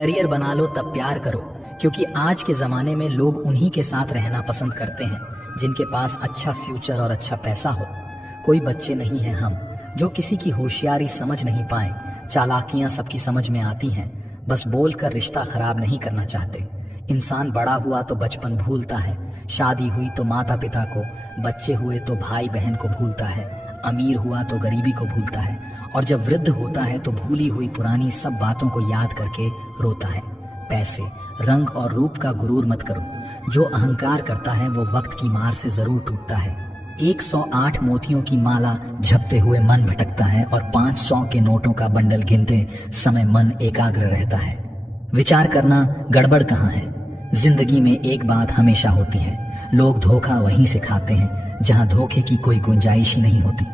Career बना लो तब प्यार करो, क्योंकि आज के ज़माने में लोग उन्हीं के साथ रहना पसंद करते हैं जिनके पास अच्छा फ्यूचर और अच्छा पैसा हो। कोई बच्चे नहीं हैं हम जो किसी की होशियारी समझ नहीं पाए। चालाकियां सबकी समझ में आती हैं, बस बोल कर रिश्ता खराब नहीं करना चाहते। इंसान बड़ा हुआ तो बचपन भूलता है, शादी हुई तो माता पिता को, बच्चे हुए तो भाई बहन को भूलता है, अमीर हुआ तो गरीबी को भूलता है, और जब वृद्ध होता है तो भूली हुई पुरानी सब बातों को याद करके रोता है। पैसे, रंग और रूप का गुरूर मत करो। जो अहंकार करता है वो वक्त की मार से जरूर टूटता है। 108 मोतियों की माला झपते हुए मन भटकता है और 500 के नोटों का बंडल गिनते समय मन एकाग्र रहता है। विचार करना गड़बड़ कहाँ है। जिंदगी में एक बात हमेशा होती है, लोग धोखा वहीं से खाते हैं जहां धोखे की कोई गुंजाइश ही नहीं होती।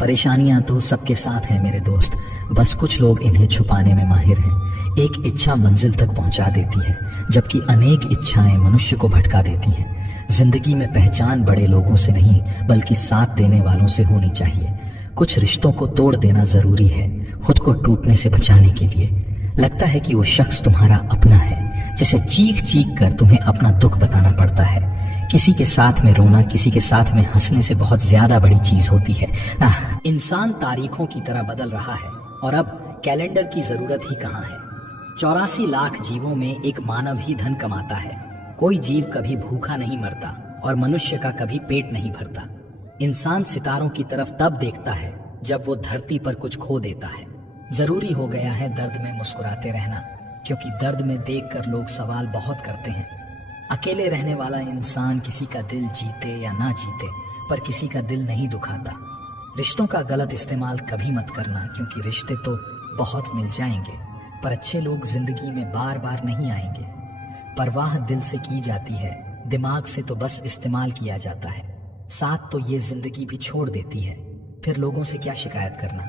परेशानियां तो सबके साथ हैं मेरे दोस्त, बस कुछ लोग इन्हें छुपाने में माहिर हैं। एक इच्छा मंजिल तक पहुंचा देती है, जबकि अनेक इच्छाएं मनुष्य को भटका देती हैं। जिंदगी में पहचान बड़े लोगों से नहीं बल्कि साथ देने वालों से होनी चाहिए। कुछ रिश्तों को तोड़ देना जरूरी है खुद को टूटने से बचाने के लिए। लगता है कि वो शख्स तुम्हारा अपना है जिसे चीख चीख कर तुम्हें अपना दुख बताना पड़ता है। किसी के साथ में रोना किसी के साथ में हंसने से बहुत ज्यादा बड़ी चीज होती है। इंसान तारीखों की तरह बदल रहा है और अब कैलेंडर की जरूरत ही कहाँ है। 84 लाख जीवों में एक मानव ही धन कमाता है। कोई जीव कभी भूखा नहीं मरता और मनुष्य का कभी पेट नहीं भरता। इंसान सितारों की तरफ तब देखता है जब वो धरती पर कुछ खो देता है। जरूरी हो गया है दर्द में मुस्कुराते रहना, क्योंकि दर्द में देखकर लोग सवाल बहुत करते हैं। अकेले रहने वाला इंसान किसी का दिल जीते या ना जीते पर किसी का दिल नहीं दुखाता। रिश्तों का गलत इस्तेमाल कभी मत करना, क्योंकि रिश्ते तो बहुत मिल जाएंगे पर अच्छे लोग जिंदगी में बार बार नहीं आएंगे। परवाह दिल से की जाती है, दिमाग से तो बस इस्तेमाल किया जाता है। साथ तो ये जिंदगी भी छोड़ देती है, फिर लोगों से क्या शिकायत करना।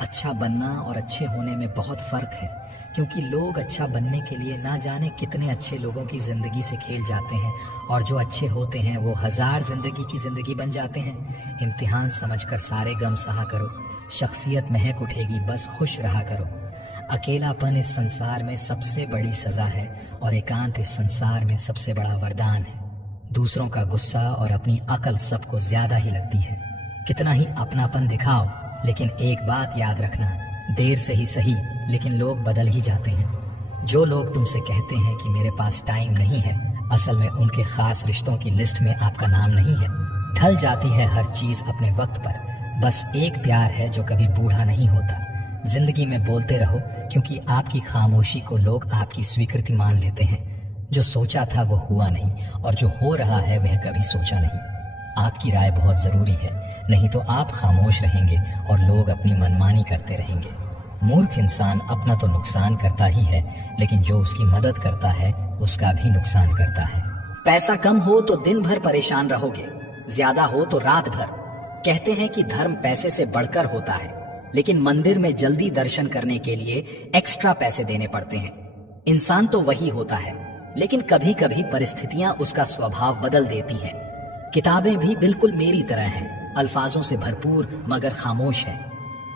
अच्छा बनना और अच्छे होने में बहुत फर्क है, क्योंकि लोग अच्छा बनने के लिए ना जाने कितने अच्छे लोगों की जिंदगी से खेल जाते हैं, और जो अच्छे होते हैं वो 1000 जिंदगी की जिंदगी बन जाते हैं। इम्तिहान समझकर सारे गम सहा करो, शख्सियत महक उठेगी, बस खुश रहा करो। अकेलापन इस संसार में सबसे बड़ी सजा है और एकांत इस संसार में सबसे बड़ा वरदान है। दूसरों का गुस्सा और अपनी अकल सबको ज्यादा ही लगती है। कितना ही अपनापन दिखाओ, लेकिन एक बात याद रखना, देर से ही सही लेकिन लोग बदल ही जाते हैं। जो लोग तुमसे कहते हैं कि मेरे पास टाइम नहीं है, असल में उनके खास रिश्तों की लिस्ट में आपका नाम नहीं है। ढल जाती है हर चीज अपने वक्त पर, बस एक प्यार है जो कभी बूढ़ा नहीं होता। जिंदगी में बोलते रहो, क्योंकि आपकी खामोशी को लोग आपकी स्वीकृति मान लेते हैं। जो सोचा था वो हुआ नहीं, और जो हो रहा है वह कभी सोचा नहीं। आपकी राय बहुत जरूरी है, नहीं तो आप खामोश रहेंगे और लोग अपनी मनमानी करते रहेंगे। मूर्ख इंसान अपना तो नुकसान करता ही है, लेकिन जो उसकी मदद करता है उसका भी नुकसान करता है। पैसा कम हो तो दिन भर परेशान रहोगे, ज्यादा हो तो रात भर। कहते हैं कि धर्म पैसे से बढ़कर होता है, लेकिन मंदिर में जल्दी दर्शन करने के लिए एक्स्ट्रा पैसे देने पड़ते हैं। इंसान तो वही होता है, लेकिन कभी कभी परिस्थितियां उसका स्वभाव बदल देती हैं। किताबें भी बिल्कुल मेरी तरह हैं, अल्फाजों से भरपूर मगर खामोश है।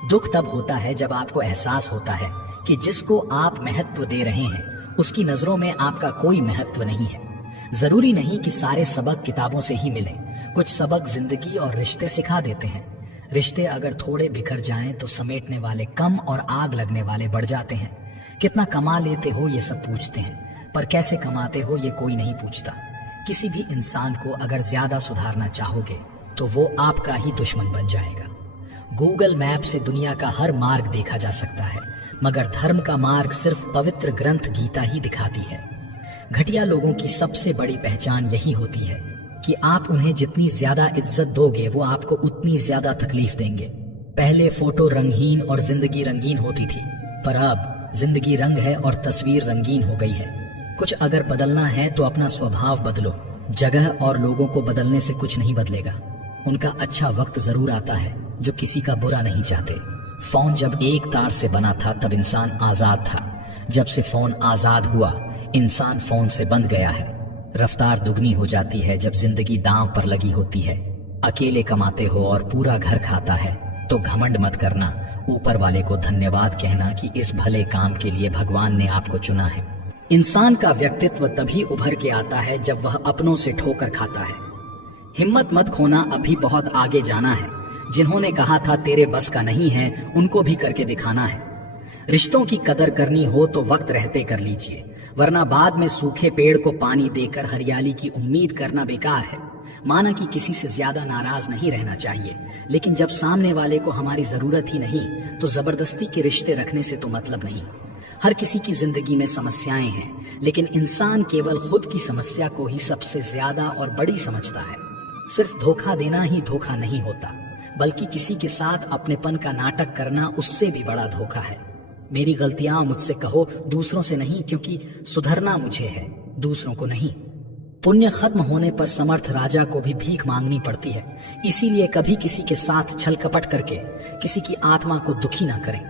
दुख तब होता है जब आपको एहसास होता है कि जिसको आप महत्व दे रहे हैं उसकी नजरों में आपका कोई महत्व नहीं है। जरूरी नहीं कि सारे सबक किताबों से ही मिलें, कुछ सबक जिंदगी और रिश्ते सिखा देते हैं। रिश्ते अगर थोड़े बिखर जाएं तो समेटने वाले कम और आग लगने वाले बढ़ जाते हैं। कितना कमा लेते हो ये सब पूछते हैं, पर कैसे कमाते हो ये कोई नहीं पूछता। किसी भी इंसान को अगर ज्यादा सुधारना चाहोगे तो वो आपका ही दुश्मन बन जाएगा। गूगल मैप से दुनिया का हर मार्ग देखा जा सकता है, मगर धर्म का मार्ग सिर्फ पवित्र ग्रंथ गीता ही दिखाती है। घटिया लोगों की सबसे बड़ी पहचान यही होती है कि आप उन्हें जितनी ज्यादा इज्जत दोगे वो आपको उतनी ज्यादा तकलीफ देंगे। पहले फोटो रंगहीन और जिंदगी रंगीन होती थी, पर अब जिंदगी रंग है और तस्वीर रंगीन हो गई है। कुछ अगर बदलना है तो अपना स्वभाव बदलो। जगह और लोगों को बदलने से कुछ नहीं बदलेगा। उनका अच्छा वक्त जरूर आता है जो किसी का बुरा नहीं चाहते। फोन जब एक तार से बना था तब इंसान आजाद था। जब से फोन आजाद हुआ इंसान फोन से बंध गया है। रफ्तार दुगनी हो जाती है जब जिंदगी दांव पर लगी होती है। अकेले कमाते हो और पूरा घर खाता है तो घमंड मत करना, ऊपर वाले को धन्यवाद कहना कि इस भले काम के लिए भगवान ने आपको चुना है। इंसान का व्यक्तित्व तभी उभर के आता है जब वह अपनों से ठोकर खाता है। हिम्मत मत खोना, अभी बहुत आगे जाना है। जिन्होंने कहा था तेरे बस का नहीं है, उनको भी करके दिखाना है। रिश्तों की कदर करनी हो तो वक्त रहते कर लीजिए, वरना बाद में सूखे पेड़ को पानी देकर हरियाली की उम्मीद करना बेकार है। माना कि किसी से ज्यादा नाराज नहीं रहना चाहिए, लेकिन जब सामने वाले को हमारी जरूरत ही नहीं तो जबरदस्ती के रिश्ते रखने से तो मतलब नहीं। हर किसी की जिंदगी में समस्याएं हैं, लेकिन इंसान केवल खुद की समस्या को ही सबसे ज्यादा और बड़ी समझता है। सिर्फ धोखा देना ही धोखा नहीं होता, बल्कि किसी के साथ अपनेपन का नाटक करना उससे भी बड़ा धोखा है। मेरी गलतियां मुझसे कहो, दूसरों से नहीं, क्योंकि सुधरना मुझे है, दूसरों को नहीं। पुण्य खत्म होने पर समर्थ राजा को भी भीख मांगनी पड़ती है। इसीलिए कभी किसी के साथ छल कपट करके किसी की आत्मा को दुखी ना करें।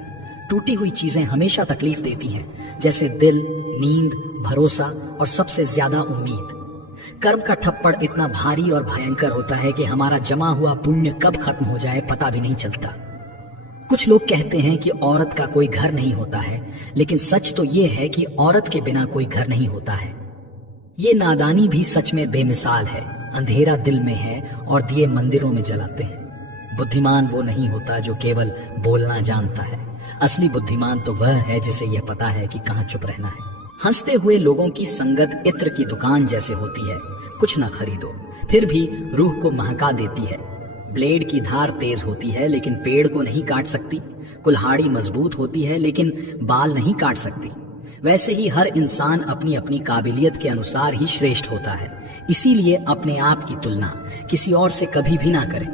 टूटी हुई चीजें हमेशा तकलीफ देती हैं, जैसे दिल, नींद, भरोसा और सबसे ज्यादा उम्मीद। कर्म का थप्पड़ इतना भारी और भयंकर होता है कि हमारा जमा हुआ पुण्य कब खत्म हो जाए पता भी नहीं चलता। कुछ लोग कहते हैं कि औरत का कोई घर नहीं होता है, लेकिन सच तो ये है कि औरत के बिना कोई घर नहीं होता है। ये नादानी भी सच में बेमिसाल है। अंधेरा दिल में है और दिए मंदिरों में जलाते हैं। बुद्धिमान वो नहीं होता जो केवल बोलना जानता है। असली बुद्धिमान तो वह है जिसे यह पता है कि कहाँ चुप रहना है। हंसते हुए लोगों की संगत इत्र की दुकान जैसे होती है, कुछ ना खरीदो, फिर भी रूह को महका देती है। ब्लेड की धार तेज होती है लेकिन पेड़ को नहीं काट सकती। कुल्हाड़ी मजबूत होती है लेकिन बाल नहीं काट सकती। वैसे ही हर इंसान अपनी अपनी काबिलियत के अनुसार ही श्रेष्ठ होता है। इसीलिए अपने आप की तुलना किसी और से कभी भी ना करें।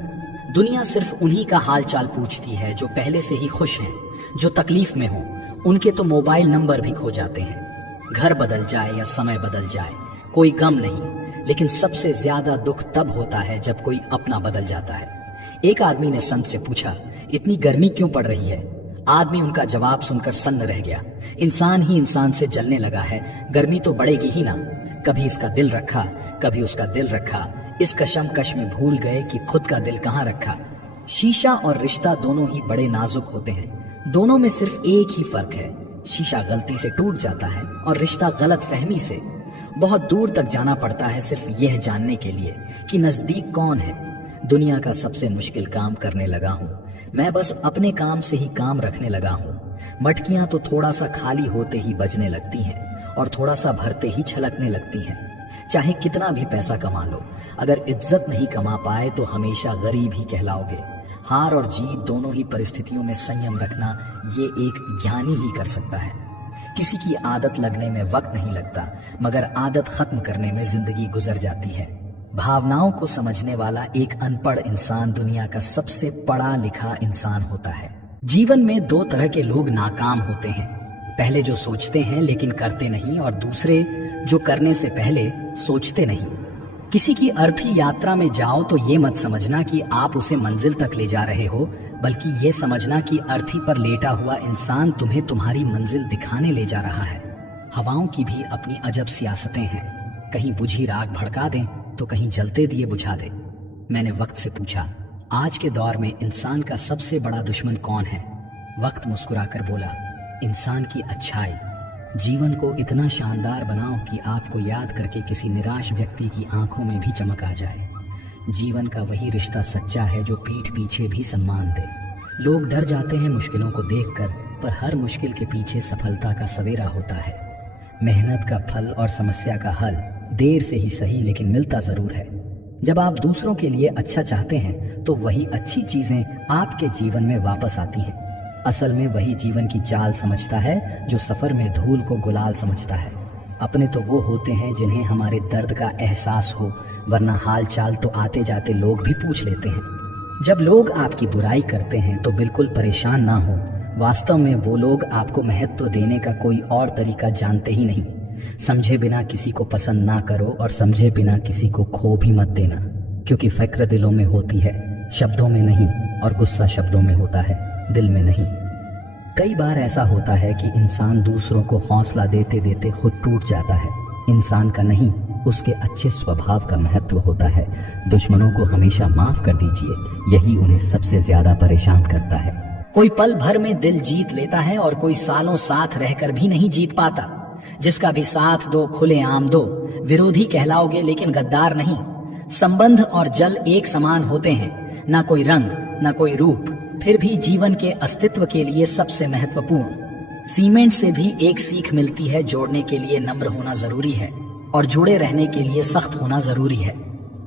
दुनिया सिर्फ उन्हीं का हालचाल पूछती है जो पहले से ही खुश हैं। जो तकलीफ में हो उनके तो मोबाइल नंबर भी खो जाते हैं। घर बदल जाए या समय बदल जाए कोई गम नहीं, लेकिन सबसे ज्यादा दुख तब होता है जब कोई अपना बदल जाता है। एक आदमी ने संत से पूछा, इतनी गर्मी क्यों पड़ रही है? आदमी उनका जवाब सुनकर सन्न रह गया। इंसान ही इंसान से जलने लगा है, गर्मी तो बढ़ेगी ही ना। कभी इसका दिल रखा, कभी उसका दिल रखा, इस कशमकश में भूल गए कि खुद का दिल कहाँ रखा। शीशा और रिश्ता दोनों ही बड़े नाजुक होते हैं। दोनों में सिर्फ एक ही फर्क है, शीशा गलती से टूट जाता है और रिश्ता गलत फहमी से। बहुत दूर तक जाना पड़ता है सिर्फ यह जानने के लिए कि नजदीक कौन है। दुनिया का सबसे मुश्किल काम करने लगा हूँ मैं, बस अपने काम से ही काम रखने लगा हूँ। मटकियां तो थोड़ा सा खाली होते ही बजने लगती हैं और थोड़ा सा भरते ही छलकने लगती हैं। चाहे कितना भी पैसा कमा लो, अगर इज्जत नहीं कमा पाए तो हमेशा गरीब ही कहलाओगे। हार और जीत दोनों ही परिस्थितियों में संयम रखना ये एक ज्ञानी ही कर सकता है। किसी की आदत लगने में वक्त नहीं लगता, मगर आदत खत्म करने में जिंदगी गुजर जाती है। भावनाओं को समझने वाला एक अनपढ़ इंसान दुनिया का सबसे पढ़ा लिखा इंसान होता है। जीवन में दो तरह के लोग नाकाम होते हैं, पहले जो सोचते हैं लेकिन करते नहीं, और दूसरे जो करने से पहले सोचते नहीं। किसी की अर्थी यात्रा में जाओ तो ये मत समझना कि आप उसे मंजिल तक ले जा रहे हो, बल्कि ये समझना कि अर्थी पर लेटा हुआ इंसान तुम्हें तुम्हारी मंजिल दिखाने ले जा रहा है। हवाओं की भी अपनी अजब सियासतें हैं, कहीं बुझी राख भड़का दें तो कहीं जलते दिए बुझा दे। मैंने वक्त से पूछा, आज के दौर में इंसान का सबसे बड़ा दुश्मन कौन है? वक्त मुस्कुराकर बोला, इंसान की अच्छाई। जीवन को इतना शानदार बनाओ कि आपको याद करके किसी निराश व्यक्ति की आंखों में भी चमक आ जाए। जीवन का वही रिश्ता सच्चा है जो पीठ पीछे भी सम्मान दे। लोग डर जाते हैं मुश्किलों को देखकर, पर हर मुश्किल के पीछे सफलता का सवेरा होता है। मेहनत का फल और समस्या का हल देर से ही सही लेकिन मिलता जरूर है। जब आप दूसरों के लिए अच्छा चाहते हैं तो वही अच्छी चीजें आपके जीवन में वापस आती हैं। असल में वही जीवन की चाल समझता है जो सफर में धूल को गुलाल समझता है। अपने तो वो होते हैं जिन्हें हमारे दर्द का एहसास हो, वरना हाल चाल तो आते जाते लोग भी पूछ लेते हैं। जब लोग आपकी बुराई करते हैं तो बिल्कुल परेशान ना हो, वास्तव में वो लोग आपको महत्व देने का कोई और तरीका जानते ही नहीं। समझे बिना किसी को पसंद ना करो और समझे बिना किसी को खो भी मत देना, क्योंकि फिक्र दिलों में होती है, शब्दों में नहीं, और गुस्सा शब्दों में होता है, दिल में नहीं। कई बार ऐसा होता है कि इंसान दूसरों को हौसला देते देते खुद टूट जाता है। इंसान का नहीं, उसके अच्छे स्वभाव का महत्व होता है। दुश्मनों को हमेशा माफ कर दीजिए, यही उन्हें सबसे ज्यादा परेशान करता है। कोई पल भर में दिल जीत लेता है और कोई सालों साथ रहकर भी नहीं जीत पाता। जिसका भी साथ दो खुले आम दो, विरोधी कहलाओगे लेकिन गद्दार नहीं। संबंध और जल एक समान होते हैं, ना कोई रंग ना कोई रूप, फिर भी जीवन के अस्तित्व के लिए सबसे महत्वपूर्ण। सीमेंट से भी एक सीख मिलती है, जोड़ने के लिए नम्र होना जरूरी है और जुड़े रहने के लिए सख्त होना जरूरी है।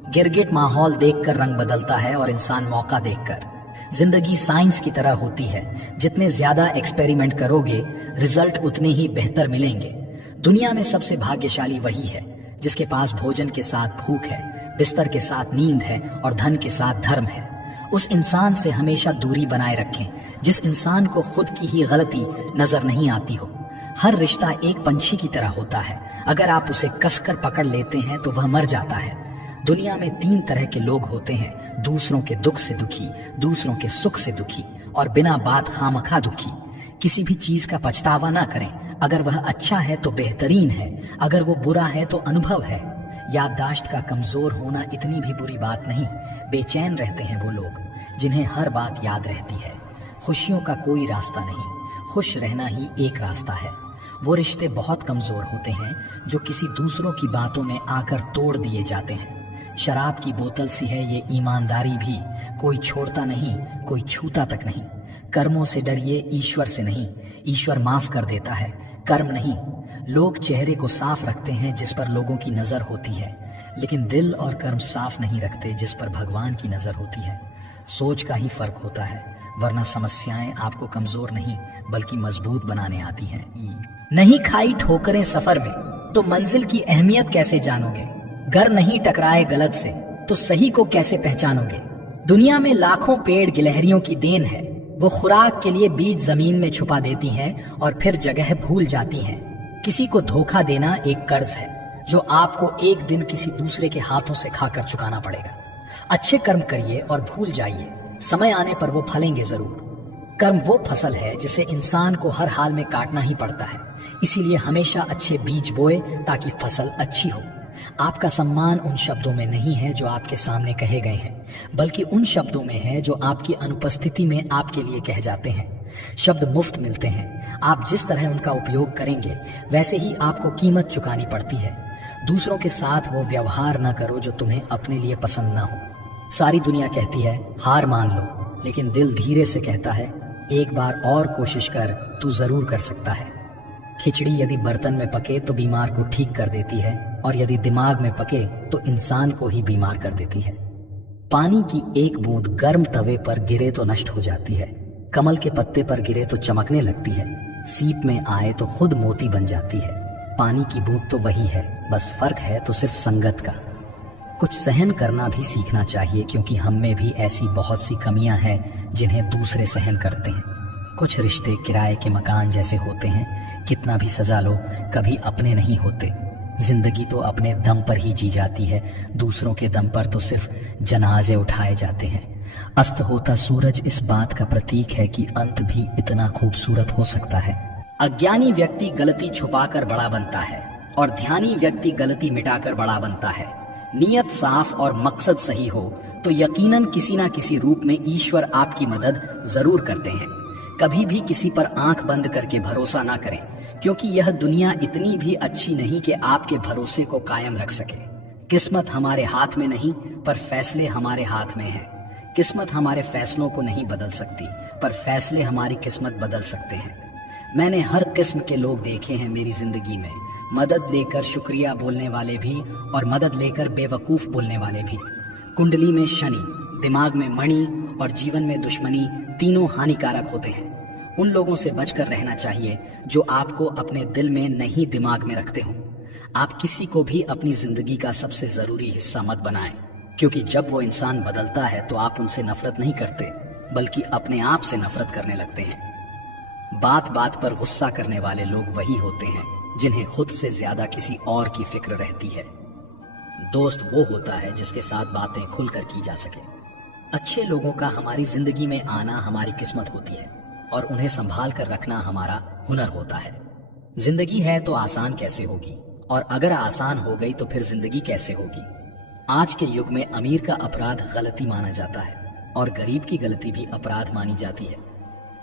गिरगिट माहौल देखकर रंग बदलता है और इंसान मौका देखकर। जिंदगी साइंस की तरह होती है, जितने ज्यादा एक्सपेरिमेंट करोगे रिजल्ट उतने ही बेहतर मिलेंगे। दुनिया में सबसे भाग्यशाली वही है जिसके पास भोजन के साथ भूख है, बिस्तर के साथ नींद है और धन के साथ धर्म है। उस इंसान से हमेशा दूरी बनाए रखें जिस इंसान को खुद की ही गलती नजर नहीं आती हो। हर रिश्ता एक पंछी की तरह होता है, अगर आप उसे कसकर पकड़ लेते हैं तो वह मर जाता है। दुनिया में 3 तरह के लोग होते हैं, दूसरों के दुख से दुखी, दूसरों के सुख से दुखी और बिना बात खामखा दुखी। किसी भी चीज का पछतावा ना करें, अगर वह अच्छा है तो बेहतरीन है, अगर वो बुरा है तो अनुभव है। याददाश्त का कमजोर होना इतनी भी बुरी बात नहीं। बेचैन रहते हैं वो लोग जिन्हें हर बात याद रहती है। खुशियों का कोई रास्ता नहीं, खुश रहना ही एक रास्ता है। वो रिश्ते बहुत कमजोर होते हैं जो किसी दूसरों की बातों में आकर तोड़ दिए जाते हैं। शराब की बोतल सी है ये ईमानदारी भी, कोई छोड़ता नहीं, कोई छूता तक नहीं। कर्मों से डरिए, ईश्वर से नहीं। ईश्वर माफ कर देता है, कर्म नहीं। लोग चेहरे को साफ रखते हैं जिस पर लोगों की नजर होती है, लेकिन दिल और कर्म साफ नहीं रखते जिस पर भगवान की नजर होती है। सोच का ही फर्क होता है, वरना समस्याएं आपको कमजोर नहीं बल्कि मजबूत बनाने आती हैं। नहीं खाई ठोकरें सफर में तो मंजिल की अहमियत कैसे जानोगे? घर नहीं टकराए गलत से तो सही को कैसे पहचानोगे? दुनिया में लाखों पेड़ गिलहरियों की देन है, वो खुराक के लिए बीज जमीन में छुपा देती हैं और फिर जगह भूल जाती हैं। किसी को धोखा देना एक कर्ज है जो आपको एक दिन किसी दूसरे के हाथों से खाकर चुकाना पड़ेगा। अच्छे कर्म करिए और भूल जाइए, समय आने पर वो फलेंगे जरूर। कर्म वो फसल है जिसे इंसान को हर हाल में काटना ही पड़ता है, इसीलिए हमेशा अच्छे बीज बोए ताकि फसल अच्छी हो। आपका सम्मान उन शब्दों में नहीं है जो आपके सामने कहे गए हैं, बल्कि उन शब्दों में है जो आपकी अनुपस्थिति में आपके लिए कह जाते हैं। शब्द मुफ्त मिलते हैं, आप जिस तरह उनका उपयोग करेंगे वैसे ही आपको कीमत चुकानी पड़ती है। दूसरों के साथ वो व्यवहार न करो जो तुम्हें अपने लिए पसंद ना हो। सारी दुनिया कहती है हार मान लो, लेकिन दिल धीरे से कहता है एक बार और कोशिश कर, तू जरूर कर सकता है। खिचड़ी यदि बर्तन में पके तो बीमार को ठीक कर देती है, और यदि दिमाग में पके तो इंसान को ही बीमार कर देती है। पानी की एक बूंद गर्म तवे पर गिरे तो नष्ट हो जाती है, कमल के पत्ते पर गिरे तो चमकने लगती है, सीप में आए तो खुद मोती बन जाती है। पानी की बूंद तो वही है, बस फर्क है तो सिर्फ संगत का। कुछ सहन करना भी सीखना चाहिए, क्योंकि हम में भी ऐसी बहुत सी कमियां हैं जिन्हें दूसरे सहन करते हैं। कुछ रिश्ते किराए के मकान जैसे होते हैं, कितना भी सजा लो कभी अपने नहीं होते। जिंदगी तो अपने दम पर ही जी जाती है, दूसरों के दम पर तो सिर्फ जनाजे उठाए जाते हैं। अस्त होता सूरज इस बात का प्रतीक है कि अंत भी इतना खूबसूरत हो सकता है। अज्ञानी व्यक्ति गलती छुपाकर बड़ा बनता है और ध्यानी व्यक्ति गलती मिटाकर बड़ा बनता है। नियत साफ और मकसद सही हो तो यकीनन किसी ना किसी रूप में ईश्वर आपकी मदद जरूर करते हैं। कभी भी किसी पर आंख बंद करके भरोसा ना करें, क्योंकि यह दुनिया इतनी भी अच्छी नहीं कि आपके भरोसे को कायम रख सके। किस्मत हमारे हाथ में नहीं, पर फैसले हमारे हाथ में है। किस्मत हमारे फैसलों को नहीं बदल सकती, पर फैसले हमारी किस्मत बदल सकते हैं। मैंने हर किस्म के लोग देखे हैं मेरी जिंदगी में, मदद लेकर शुक्रिया बोलने वाले भी और मदद लेकर बेवकूफ बोलने वाले भी। कुंडली में शनि, दिमाग में मणि और जीवन में दुश्मनी तीनों हानिकारक होते हैं। उन लोगों से बचकर रहना चाहिए जो आपको अपने दिल में नहीं दिमाग में रखते हो। आप किसी को भी अपनी जिंदगी का सबसे जरूरी हिस्सा मत बनाएं, क्योंकि जब वो इंसान बदलता है तो आप उनसे नफरत नहीं करते, बल्कि अपने आप से नफरत करने लगते हैं। बात बात पर गुस्सा करने वाले लोग वही होते हैं जिन्हें खुद से ज्यादा किसी और की फिक्र रहती है। दोस्त वो होता है जिसके साथ बातें खुलकर की जा सके। अच्छे लोगों का हमारी जिंदगी में आना हमारी किस्मत होती है और उन्हें संभाल कर रखना हमारा हुनर होता है। जिंदगी है तो आसान कैसे होगी, और अगर आसान हो गई तो फिर जिंदगी कैसे होगी। आज के युग में अमीर का अपराध गलती माना जाता है और गरीब की गलती भी अपराध मानी जाती है।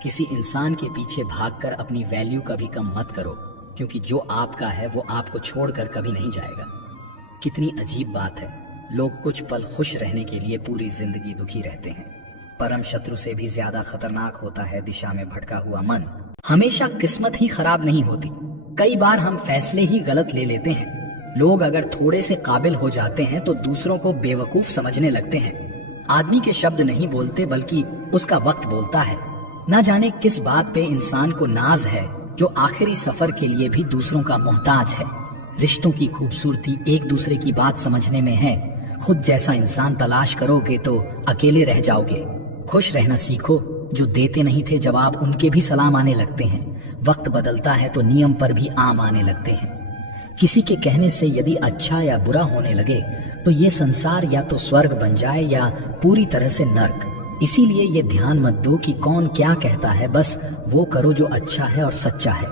किसी इंसान के पीछे भागकर अपनी वैल्यू कभी कम मत करो, क्योंकि जो आपका है वो आपको छोड़कर कभी नहीं जाएगा। कितनी अजीब बात है, लोग कुछ पल खुश रहने के लिए पूरी जिंदगी दुखी रहते हैं। परम शत्रु से भी ज्यादा खतरनाक होता है दिशा में भटका हुआ मन। हमेशा किस्मत ही खराब नहीं होती, कई बार हम फैसले ही गलत ले लेते हैं। लोग अगर थोड़े से काबिल हो जाते हैं तो दूसरों को बेवकूफ समझने लगते हैं। आदमी के शब्द नहीं बोलते बल्कि उसका वक्त बोलता है। ना जाने किस बात पे इंसान को नाज है जो आखिरी सफर के लिए भी दूसरों का मोहताज है। रिश्तों की खूबसूरती एक दूसरे की बात समझने में है। खुद जैसा इंसान तलाश करोगे तो अकेले रह जाओगे। खुश रहना सीखो, जो देते नहीं थे जवाब उनके भी सलाम आने लगते हैं। वक्त बदलता है तो नियम पर भी आम आने लगते हैं। किसी के कहने से यदि अच्छा या बुरा होने लगे तो ये संसार या तो स्वर्ग बन जाए या पूरी तरह से नर्क। इसीलिए ये ध्यान मत दो कि कौन क्या कहता है, बस वो करो जो अच्छा है और सच्चा है।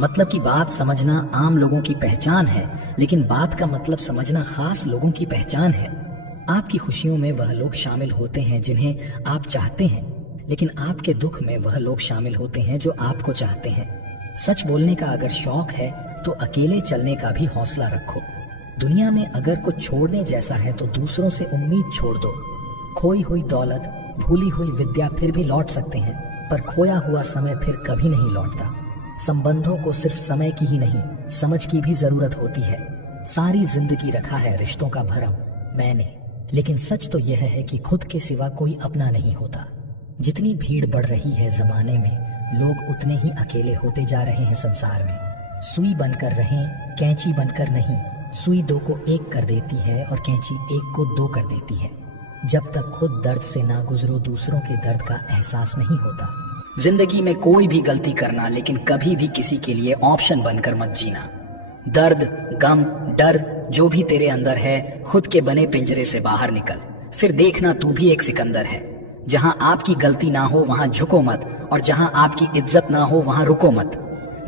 मतलब की बात समझना आम लोगों की पहचान है, लेकिन बात का मतलब समझना खास लोगों की पहचान है। आपकी खुशियों में वह लोग शामिल होते हैं जिन्हें आप चाहते हैं, लेकिन आपके दुख में वह लोग शामिल होते हैं जो आपको चाहते हैं। सच बोलने का अगर शौक है तो अकेले चलने का भी हौसला रखो। दुनिया में अगर कुछ छोड़ने जैसा है तो दूसरों से उम्मीद छोड़ दो। खोई हुई दौलत, भूली हुई विद्या फिर भी लौट सकते हैं, पर खोया हुआ समय फिर कभी नहीं लौटता। संबंधों को सिर्फ समय की ही नहीं, समझ की भी जरूरत होती है। सारी जिंदगी रखा है रिश्तों का भरम मैंने, लेकिन सच तो यह है कि खुद के सिवा कोई अपना नहीं होता। जितनी भीड़ बढ़ रही है जमाने में, लोग उतने ही अकेले होते जा रहे हैं संसार में। सुई बनकर रहें, कैंची बनकर नहीं। सुई दो को एक कर देती है और कैंची एक को दो कर देती है। जब तक खुद दर्द से ना गुजरो दूसरों के दर्द का एहसास नहीं होता। जिंदगी में कोई भी गलती करना, लेकिन कभी भी किसी के लिए ऑप्शन बनकर मत जीना। दर्द, गम, डर जो भी तेरे अंदर है, खुद के बने पिंजरे से बाहर निकल, फिर देखना तू भी एक सिकंदर है। जहां आपकी गलती ना हो वहां झुको मत, और जहां आपकी इज्जत ना हो वहां रुको मत।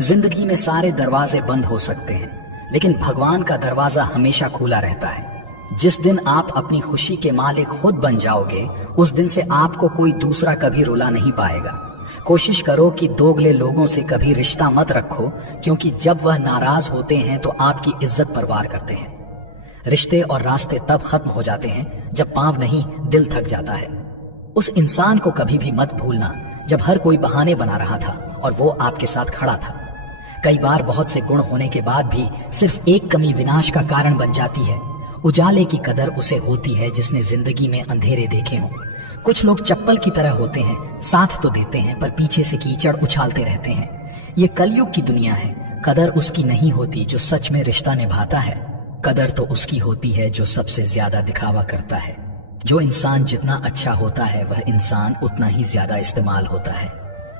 जिंदगी में सारे दरवाजे बंद हो सकते हैं, लेकिन भगवान का दरवाजा हमेशा खुला रहता है। जिस दिन आप अपनी खुशी के मालिक खुद बन जाओगे, उस दिन से आपको कोई दूसरा कभी रुला नहीं पाएगा। कोशिश करो कि दोगले लोगों से कभी रिश्ता मत रखो, क्योंकि जब वह नाराज होते हैं तो आपकी इज्जत पर वार करते हैं। रिश्ते और रास्ते तब खत्म हो जाते हैं जब पांव नहीं दिल थक जाता है। उस इंसान को कभी भी मत भूलना जब हर कोई बहाने बना रहा था और वो आपके साथ खड़ा था। कई बार बहुत से गुण होने के बाद भी सिर्फ एक कमी विनाश का कारण बन जाती है। उजाले की कदर उसे होती है जिसने जिंदगी में अंधेरे देखे हों। कुछ लोग चप्पल की तरह होते हैं, साथ तो देते हैं पर पीछे से कीचड़ उछालते रहते हैं। ये कलयुग की दुनिया है। कदर उसकी नहीं होती जो सच में रिश्ता निभाता है। कदर तो उसकी होती है जो सबसे ज्यादा दिखावा करता है। जो इंसान जितना अच्छा होता है वह इंसान उतना ही ज्यादा इस्तेमाल होता है।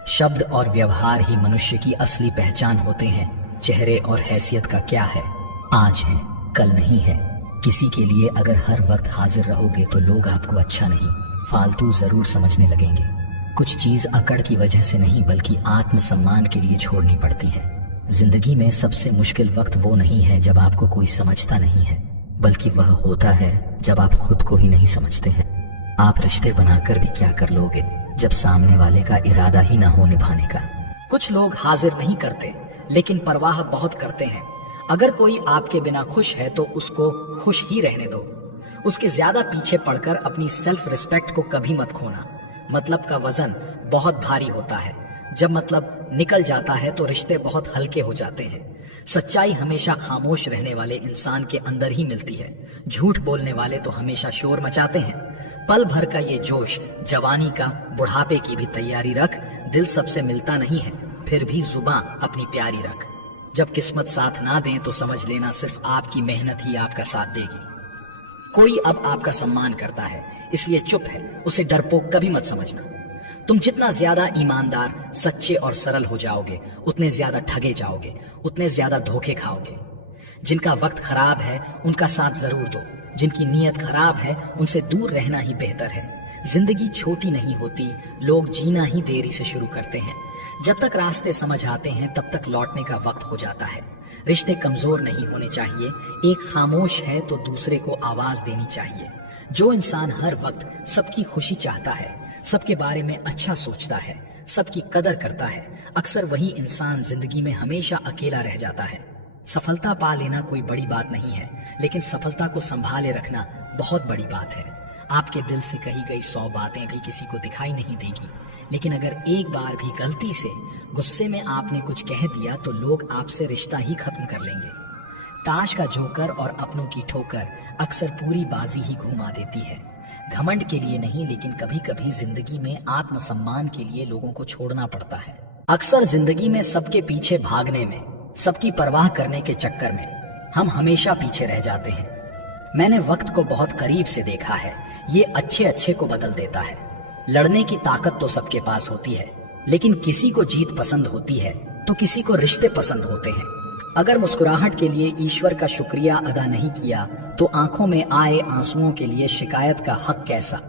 शब्द और व्यवहार ही मनुष्य की असली पहचान होते हैं। चेहरे और हैसियत का क्या है, आज है कल नहीं है। किसी के लिए अगर हर वक्त हाजिर रहोगे तो लोग आपको अच्छा नहीं, फालतू जरूर समझने लगेंगे। कुछ चीज अकड़ की वजह से नहीं बल्कि आत्मसम्मान के लिए छोड़नी पड़ती है। जिंदगी में सबसे मुश्किल वक्त वो नहीं है जब आपको कोई समझता नहीं है, बल्कि वह होता है जब आप खुद को ही नहीं समझते हैं। आप रिश्ते बनाकर भी क्या कर लोगे जब सामने वाले का इरादा ही ना हो निभाने का। कुछ लोग हाजिर नहीं करते लेकिन परवाह बहुत करते हैं। अगर कोई आपके बिना खुश है तो उसको खुश ही रहने दो। उसके ज्यादा पीछे पड़कर अपनी सेल्फ रिस्पेक्ट को कभी मत खोना। मतलब का वजन बहुत भारी होता है। जब मतलब निकल जाता है तो रिश्ते बहुत हल्के हो जाते हैं। सच्चाई हमेशा खामोश रहने वाले इंसान के अंदर ही मिलती है। झूठ बोलने वाले तो हमेशा शोर मचाते हैं। पल भर का ये जोश, जवानी का, बुढ़ापे की भी तैयारी रख। दिल सबसे मिलता नहीं है, फिर भी जुबां अपनी प्यारी रख। जब किस्मत साथ ना दें तो समझ लेना सिर्फ आपकी मेहनत ही आपका साथ देगी। कोई अब आपका सम्मान करता है इसलिए चुप है, उसे डरपोक कभी मत समझना। तुम जितना ज्यादा ईमानदार, सच्चे और सरल हो जाओगे उतने ज्यादा ठगे जाओगे, उतने ज्यादा धोखे खाओगे। जिनका वक्त खराब है उनका साथ जरूर दो, जिनकी नीयत खराब है उनसे दूर रहना ही बेहतर है। जिंदगी छोटी नहीं होती, लोग जीना ही देरी से शुरू करते हैं। जब तक रास्ते समझ आते हैं तब तक लौटने का वक्त हो जाता है। रिश्ते कमजोर नहीं होने चाहिए, एक खामोश है तो दूसरे को आवाज देनी चाहिए। जो इंसान हर वक्त सबकी खुशी चाहता है, सबके बारे में अच्छा सोचता है, सबकी कदर करता है, अक्सर वही इंसान जिंदगी में हमेशा अकेला रह जाता है। सफलता पा लेना कोई बड़ी बात नहीं है, लेकिन सफलता को संभाले रखना बहुत बड़ी बात है। आपके दिल से कही गई 100 बातें भी किसी को दिखाई नहीं देगी, लेकिन अगर एक बार भी गलती से गुस्से में आपने कुछ कह दिया तो लोग आपसे रिश्ता ही खत्म कर लेंगे। ताश का जोकर और अपनों की ठोकर अक्सर पूरी बाजी ही घुमा देती है। घमंड के लिए नहीं, लेकिन कभी कभी जिंदगी में आत्मसम्मान के लिए लोगों को छोड़ना पड़ता है। अक्सर जिंदगी में सबके पीछे भागने में, सबकी परवाह करने के चक्कर में हम हमेशा पीछे रह जाते हैं। मैंने वक्त को बहुत करीब से देखा है, ये अच्छे अच्छे को बदल देता है। लड़ने की ताकत तो सबके पास होती है, लेकिन किसी को जीत पसंद होती है तो किसी को रिश्ते पसंद होते हैं। अगर मुस्कुराहट के लिए ईश्वर का शुक्रिया अदा नहीं किया तो आंखों में आए आंसुओं के लिए शिकायत का हक कैसा।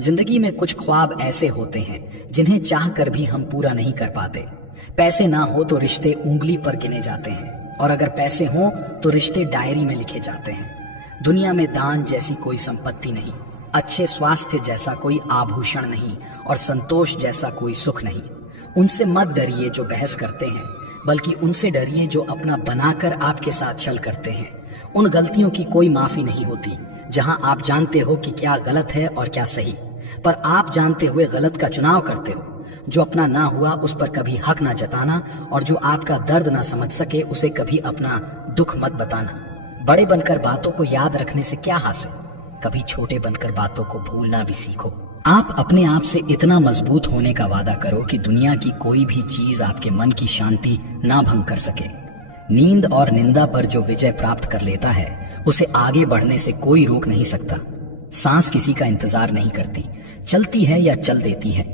जिंदगी में कुछ ख्वाब ऐसे होते हैं जिन्हें चाह कर भी हम पूरा नहीं कर पाते। पैसे ना हो तो रिश्ते उंगली पर गिने जाते हैं, और अगर पैसे हों तो रिश्ते डायरी में लिखे जाते हैं। दुनिया में दान जैसी कोई संपत्ति नहीं, अच्छे स्वास्थ्य जैसा कोई आभूषण नहीं, और संतोष जैसा कोई सुख नहीं। उनसे मत डरिए जो बहस करते हैं, बल्कि उनसे डरिए जो अपना बनाकर आपके साथ छल करते हैं। उन गलतियों की कोई माफी नहीं होती जहां आप जानते हो कि क्या गलत है और क्या सही, पर आप जानते हुए गलत का चुनाव करते हो। जो अपना ना हुआ उस पर कभी हक ना जताना, और जो आपका दर्द ना समझ सके उसे कभी अपना दुख मत बताना। बड़े बनकर बातों को याद रखने से क्या हासिल, कभी छोटे बनकर बातों को भूलना भी सीखो। आप अपने आप से इतना मजबूत होने का वादा करो कि दुनिया की कोई भी चीज आपके मन की शांति ना भंग कर सके। नींद और निंदा पर जो विजय प्राप्त कर लेता है उसे आगे बढ़ने से कोई रोक नहीं सकता। सांस किसी का इंतजार नहीं करती, चलती है या चल देती है।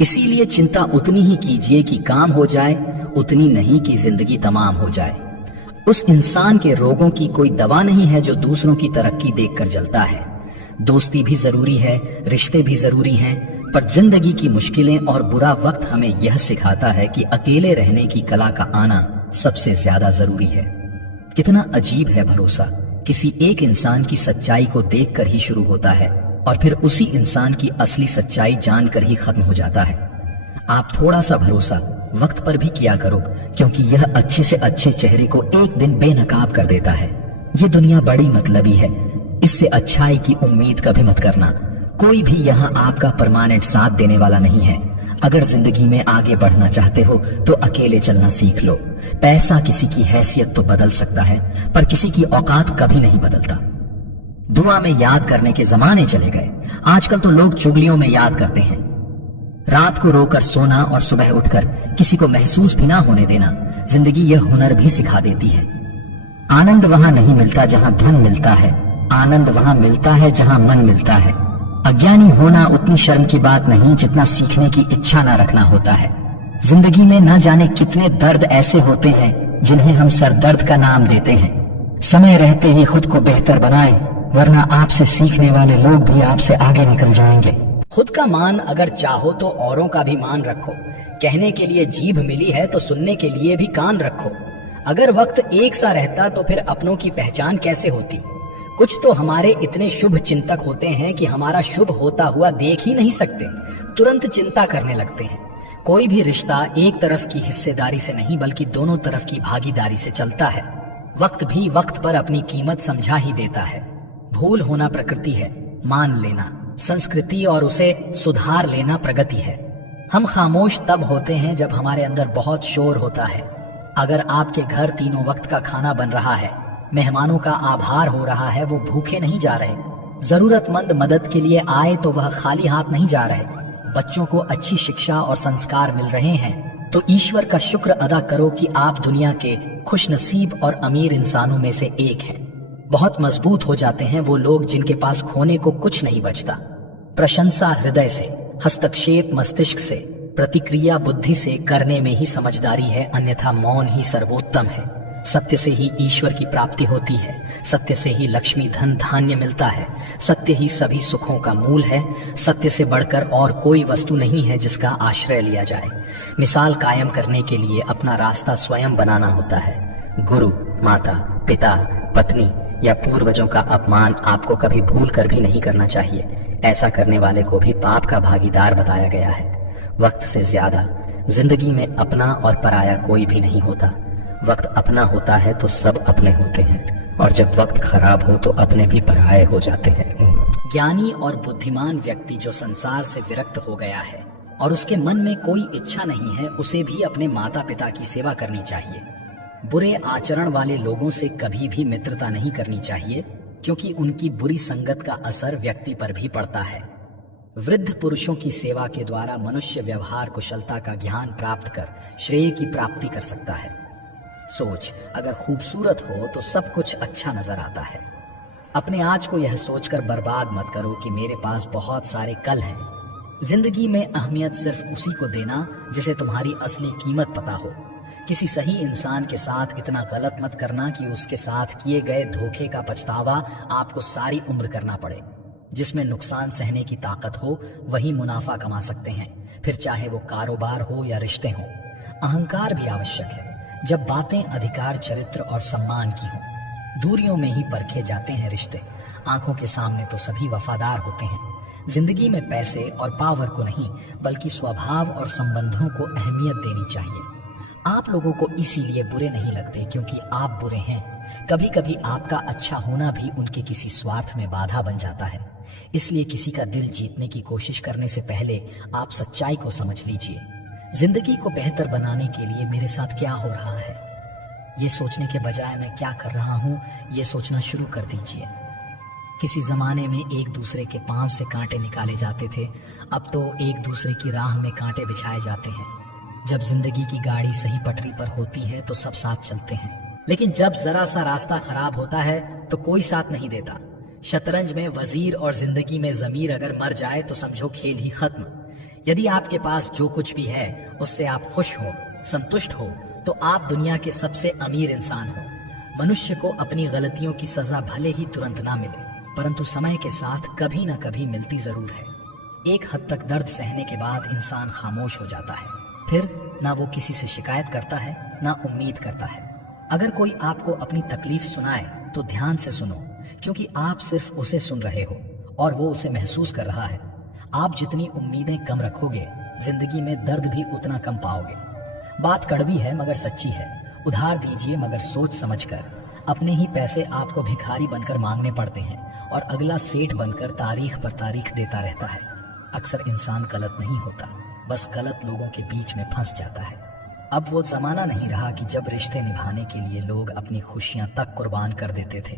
इसीलिए चिंता उतनी ही कीजिए कि काम हो जाए, उतनी नहीं कि जिंदगी तमाम हो जाए। उस इंसान के रोगों की कोई दवा नहीं है जो दूसरों की तरक्की देखकर जलता है। दोस्ती भी जरूरी है, रिश्ते भी जरूरी हैं, पर जिंदगी की मुश्किलें और बुरा वक्त हमें यह सिखाता है कि अकेले रहने की कला का आना सबसे ज्यादा जरूरी है। कितना अजीब है भरोसा, किसी एक इंसान की सच्चाई को देखकर ही शुरू होता है और फिर उसी इंसान की असली सच्चाई जानकर ही खत्म हो जाता है। आप थोड़ा सा भरोसा वक्त पर भी किया करो, क्योंकि यह अच्छे से अच्छे चेहरे को एक दिन बेनकाब कर देता है। ये दुनिया बड़ी मतलबी है, इससे अच्छाई की उम्मीद कभी मत करना। कोई भी यहाँ आपका परमानेंट साथ देने वाला नहीं है। अगर जिंदगी में आगे बढ़ना चाहते हो तो अकेले चलना सीख लो। पैसा किसी की हैसियत तो बदल सकता है, पर किसी की औकात कभी नहीं बदलता। दुआ में याद करने के जमाने चले गए, आजकल तो लोग चुगलियों में याद करते हैं। रात को रोकर सोना और सुबह उठकर किसी को महसूस भी ना होने देना, जिंदगी यह हुनर भी सिखा देती है। आनंद वहां नहीं मिलता जहां धन मिलता है, आनंद वहां मिलता है जहां मन मिलता है। अज्ञानी होना उतनी शर्म की बात नहीं जितना सीखने की इच्छा ना रखना होता है। जिंदगी में न जाने कितने दर्द ऐसे होते हैं जिन्हें हम सरदर्द का नाम देते हैं। समय रहते ही खुद को बेहतर बनाएं, वरना आपसे सीखने वाले लोग भी आपसे आगे निकल जाएंगे। खुद का मान अगर चाहो तो औरों का भी मान रखो। कहने के लिए जीभ मिली है तो सुनने के लिए भी कान रखो। अगर वक्त एक सा रहता तो फिर अपनों की पहचान कैसे होती। कुछ तो हमारे इतने शुभ चिंतक होते हैं कि हमारा शुभ होता हुआ देख ही नहीं सकते, तुरंत चिंता करने लगते हैं। कोई भी रिश्ता एक तरफ की हिस्सेदारी से नहीं बल्कि दोनों तरफ की भागीदारी से चलता है। वक्त भी वक्त पर अपनी कीमत समझा ही देता है। भूल होना प्रकृति है, मान लेना संस्कृति और उसे सुधार लेना प्रगति है। हम खामोश तब होते हैं जब हमारे अंदर बहुत शोर होता है। अगर आपके घर तीनों वक्त का खाना बन रहा है, मेहमानों का आभार हो रहा है, वो भूखे नहीं जा रहे। जरूरतमंद मदद के लिए आए तो वह खाली हाथ नहीं जा रहे। बच्चों को अच्छी शिक्षा और संस्कार मिल रहे हैं तो ईश्वर का शुक्र अदा करो कि आप दुनिया के खुशनसीब और अमीर इंसानों में से एक हैं। बहुत मजबूत हो जाते हैं वो लोग जिनके पास खोने को कुछ नहीं बचता। प्रशंसा हृदय से, हस्तक्षेप मस्तिष्क से, प्रतिक्रिया बुद्धि से करने में ही समझदारी है, अन्यथा मौन ही सर्वोत्तम है। सत्य से ही ईश्वर की प्राप्ति होती है, सत्य से ही लक्ष्मी धन धान्य मिलता है, सत्य ही सभी सुखों का मूल है। सत्य से बढ़कर और कोई वस्तु नहीं है जिसका आश्रय लिया जाए। मिसाल कायम करने के लिए अपना रास्ता स्वयं बनाना होता है। गुरु, माता, पिता, पत्नी या पूर्वजों का अपमान आपको कभी भूल कर भी नहीं करना चाहिए। ऐसा करने वाले को भी पाप का भागीदार बताया गया है। वक्त से ज्यादा जिंदगी में अपना और पराया कोई भी नहीं होता। वक्त अपना होता है तो सब अपने होते हैं, और जब वक्त खराब हो तो अपने भी पराये हो जाते हैं। ज्ञानी और बुद्धिमान व्यक्ति जो संसार से विरक्त हो गया है और उसके मन में कोई इच्छा नहीं है, उसे भी अपने माता पिता की सेवा करनी चाहिए। बुरे आचरण वाले लोगों से कभी भी मित्रता नहीं करनी चाहिए, क्योंकि उनकी बुरी संगत का असर व्यक्ति पर भी पड़ता है। वृद्ध पुरुषों की सेवा के द्वारा मनुष्य व्यवहार कुशलता का ज्ञान प्राप्त कर श्रेय की प्राप्ति कर सकता है। सोच अगर खूबसूरत हो तो सब कुछ अच्छा नजर आता है। अपने आज को यह सोचकर बर्बाद मत करो कि मेरे पास बहुत सारे कल हैं। जिंदगी में अहमियत सिर्फ उसी को देना जिसे तुम्हारी असली कीमत पता हो। किसी सही इंसान के साथ इतना गलत मत करना कि उसके साथ किए गए धोखे का पछतावा आपको सारी उम्र करना पड़े। जिसमें नुकसान सहने की ताकत हो वही मुनाफा कमा सकते हैं, फिर चाहे वो कारोबार हो या रिश्ते हो। अहंकार भी आवश्यक है जब बातें अधिकार, चरित्र और सम्मान की हों। दूरियों में ही परखे जाते हैं रिश्ते, आंखों के सामने तो सभी वफादार होते हैं। जिंदगी में पैसे और पावर को नहीं बल्कि स्वभाव और संबंधों को अहमियत देनी चाहिए। आप लोगों को इसीलिए बुरे नहीं लगते क्योंकि आप बुरे हैं। कभी कभी आपका अच्छा होना भी उनके किसी स्वार्थ में बाधा बन जाता है। इसलिए किसी का दिल जीतने की कोशिश करने से पहले आप सच्चाई को समझ लीजिए। जिंदगी को बेहतर बनाने के लिए मेरे साथ क्या हो रहा है, ये सोचने के बजाय मैं क्या कर रहा हूँ ये सोचना शुरू कर दीजिए। किसी जमाने में एक दूसरे के पांव से कांटे निकाले जाते थे, अब तो एक दूसरे की राह में कांटे बिछाए जाते हैं। जब जिंदगी की गाड़ी सही पटरी पर होती है तो सब साथ चलते हैं, लेकिन जब जरा सा रास्ता खराब होता है तो कोई साथ नहीं देता। शतरंज में वजीर और जिंदगी में जमीर अगर मर जाए तो समझो खेल ही खत्म। यदि आपके पास जो कुछ भी है उससे आप खुश हो, संतुष्ट हो, तो आप दुनिया के सबसे अमीर इंसान हो। मनुष्य को अपनी गलतियों की सजा भले ही तुरंत ना मिले, परंतु समय के साथ कभी ना कभी मिलती जरूर है। एक हद तक दर्द सहने के बाद इंसान खामोश हो जाता है, फिर ना वो किसी से शिकायत करता है ना उम्मीद करता है। अगर कोई आपको अपनी तकलीफ सुनाए तो ध्यान से सुनो, क्योंकि आप सिर्फ उसे सुन रहे हो और वो उसे महसूस कर रहा है। आप जितनी उम्मीदें कम रखोगे, जिंदगी में दर्द भी उतना कम पाओगे। बात कड़वी है मगर सच्ची है। उधार दीजिए मगर सोच समझकर। अपने ही पैसे आपको भिखारी बनकर मांगने पड़ते हैं और अगला सेठ बनकर तारीख पर तारीख देता रहता है। अक्सर इंसान गलत नहीं होता, बस गलत लोगों के बीच में फंस जाता है। अब वो जमाना नहीं रहा कि जब रिश्ते निभाने के लिए लोग अपनी खुशियां तक कुर्बान कर देते थे।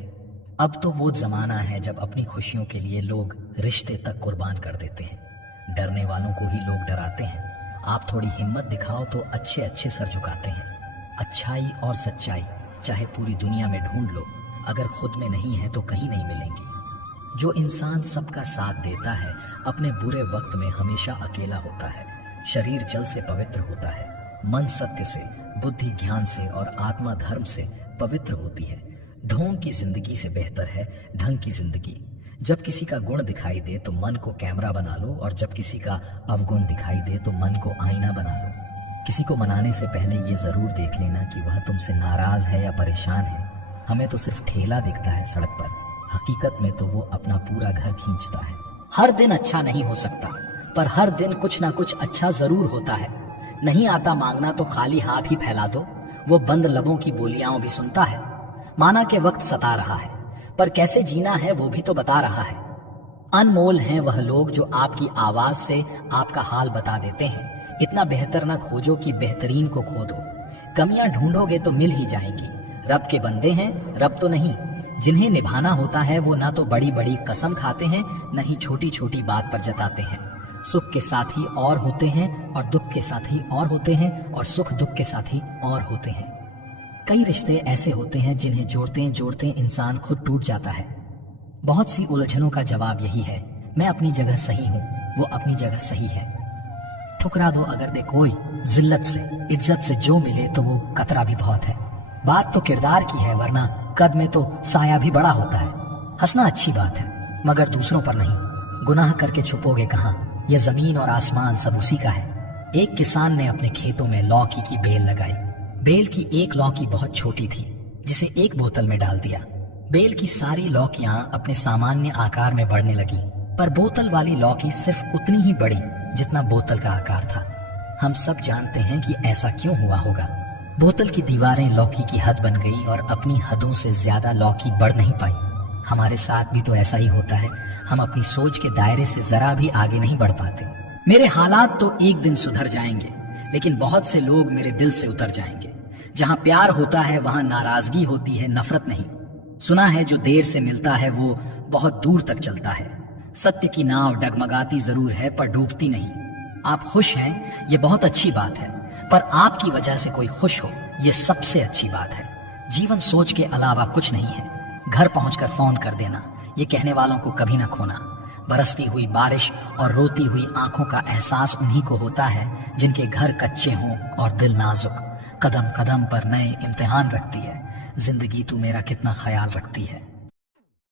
अब तो वो जमाना है जब अपनी खुशियों के लिए लोग रिश्ते तक कुर्बान कर देते हैं। डरने वालों को ही लोग डराते हैं। आप थोड़ी हिम्मत दिखाओ तो अच्छे अच्छे सर झुकाते हैं। अच्छाई और सच्चाई चाहे पूरी दुनिया में ढूंढ लो, अगर खुद में नहीं है तो कहीं नहीं मिलेंगी। जो इंसान सबका साथ देता है अपने बुरे वक्त में हमेशा अकेला होता है। शरीर जल से पवित्र होता है, मन सत्य से, बुद्धि ज्ञान से और आत्मा धर्म से पवित्र होती है। ढोंग की जिंदगी से बेहतर है ढंग की जिंदगी। जब किसी का गुण दिखाई दे तो मन को कैमरा बना लो, और जब किसी का अवगुण दिखाई दे तो मन को आईना बना लो। किसी को मनाने से पहले ये जरूर देख लेना कि वह तुमसे नाराज है या परेशान है। हमें तो सिर्फ ठेला दिखता है सड़क पर, हकीकत में तो वो अपना पूरा घर खींचता है। हर दिन अच्छा नहीं हो सकता, पर हर दिन कुछ ना कुछ अच्छा जरूर होता है। नहीं आता मांगना तो खाली हाथ ही फैला दो, वो बंद लबों की बोलियां भी सुनता है। माना के वक्त सता रहा है, पर कैसे जीना है वो भी तो बता रहा है। अनमोल हैं वह लोग जो आपकी आवाज से आपका हाल बता देते हैं। इतना बेहतर ना खोजो कि बेहतरीन को खो दो। कमियां ढूंढोगे तो मिल ही जाएंगी। रब के बंदे हैं, रब तो नहीं। जिन्हें निभाना होता है वो ना तो बड़ी बड़ी कसम खाते हैं, न ही छोटी छोटी बात पर जताते हैं। सुख के साथ ही और होते हैं और दुख के साथ ही और होते हैं, और सुख दुख के साथ ही और होते हैं। कई रिश्ते ऐसे होते हैं जिन्हें जोड़ते जोड़ते इंसान खुद टूट जाता है। बहुत सी उलझनों का जवाब यही है, मैं अपनी जगह सही हूँ, वो अपनी जगह सही है। ठुकरा दो अगर दे कोई, जिल्लत से इज्जत से जो मिले तो वो कतरा भी बहुत है। बात तो किरदार की है, वरना कद में तो साया भी बड़ा होता है। हंसना अच्छी बात है मगर दूसरों पर नहीं। गुनाह करके छुपोगे कहाँ, यह जमीन और आसमान सब उसी का है। एक किसान ने अपने खेतों में लौकी की बेल लगाई। बेल की एक लौकी बहुत छोटी थी, जिसे एक बोतल में डाल दिया। बेल की सारी लौकियां अपने सामान्य आकार में बढ़ने लगी, पर बोतल वाली लौकी सिर्फ उतनी ही बड़ी जितना बोतल का आकार था। हम सब जानते हैं कि ऐसा क्यों हुआ होगा। बोतल की दीवारें लौकी की हद बन गई और अपनी हदों से ज्यादा लौकी बढ़ नहीं पाई। हमारे साथ भी तो ऐसा ही होता है। हम अपनी सोच के दायरे से जरा भी आगे नहीं बढ़ पाते। मेरे हालात तो एक दिन सुधर जाएंगे, लेकिन बहुत से लोग मेरे दिल से उतर जाएंगे। जहां प्यार होता है वहां नाराजगी होती है, नफरत नहीं। सुना है जो देर से मिलता है वो बहुत दूर तक चलता है। सत्य की नाव डगमगाती जरूर है पर डूबती नहीं। आप खुश हैं ये बहुत अच्छी बात है, पर आपकी वजह से कोई खुश हो ये सबसे अच्छी बात है। जीवन सोच के अलावा कुछ नहीं है। घर पहुंचकर फोन कर देना, ये कहने वालों को कभी ना खोना। बरसती हुई बारिश और रोती हुई आंखों का एहसास उन्हीं को होता है जिनके घर कच्चे हों और दिल नाजुक। कदम कदम पर नए इम्तिहान रखती है जिंदगी, तू मेरा कितना ख्याल रखती है।